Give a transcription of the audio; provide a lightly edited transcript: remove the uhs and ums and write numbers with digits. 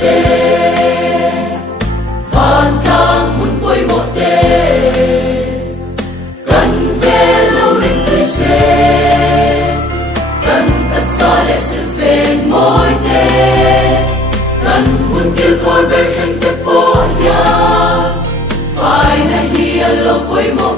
tê phan khang mun bôi một tê cần về lâu đình tươi xe cần tắt xa lệ sự phên môi tê cần muốn kêu khôi bê tranh tập bố nhà phải là hi lâu bôi một